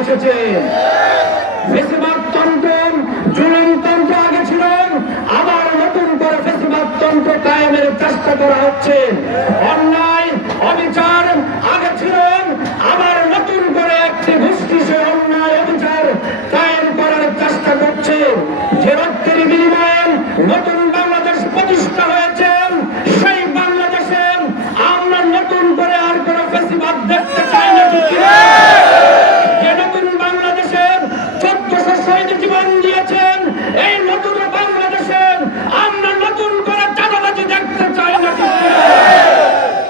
এসেছেন। ফেসিবাদতন্ত্র, জুলুমতন্ত্র আগে ছিল, আবার নতুন করে ফেসিবাদতন্ত্র কায়েমের চেষ্টা করা হচ্ছে। অন্যায় অবিচার আগে ছিল, আবার নতুন করে একটি গোষ্ঠী সে অন্যায় অবিচার কায়েম করার চেষ্টা করছে। যে রক্তের বিনিময়ে নতুন বাংলাদেশ প্রতিষ্ঠা হয়েছে, সেই বাংলাদেশে আমরা নতুন করে আর কোন ফেসিবাদ দেখতে চাই না। যে নতুন বাংলাদেশে 1400 শহীদ জীবন দিয়েছেন, এই নতুন বাংলাদেশে আমরা নতুন করে চাঁদাবাজি দেখতে চাই না।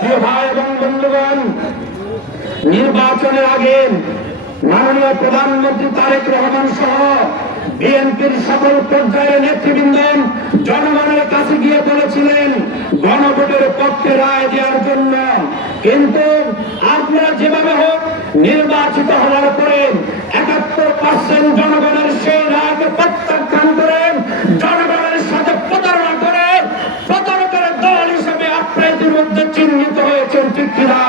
প্রিয় ভাই এবং বন্ধুগণ, নির্বাচনের আগে মাননীয় প্রধানমন্ত্রী তারেক রহমান সহ বিএনপির সকল পর্যায়ের নেতৃবৃন্দ জনগণের কাছে গিয়ে বলেছিলেন গণভোটের পক্ষে রায় দেওয়ার জন্য। কিন্তু আপনারা যেভাবে হোক নির্বাচিত হওয়ার পরে 71% জনগণের সেই রায়কে প্রত্যাখ্যান করে জনগণের সাথে প্রতারণা করে প্রতারকের দল হিসেবে আপনাদের মধ্যে চিহ্নিত হয়েছেন, ঠিক কিনা?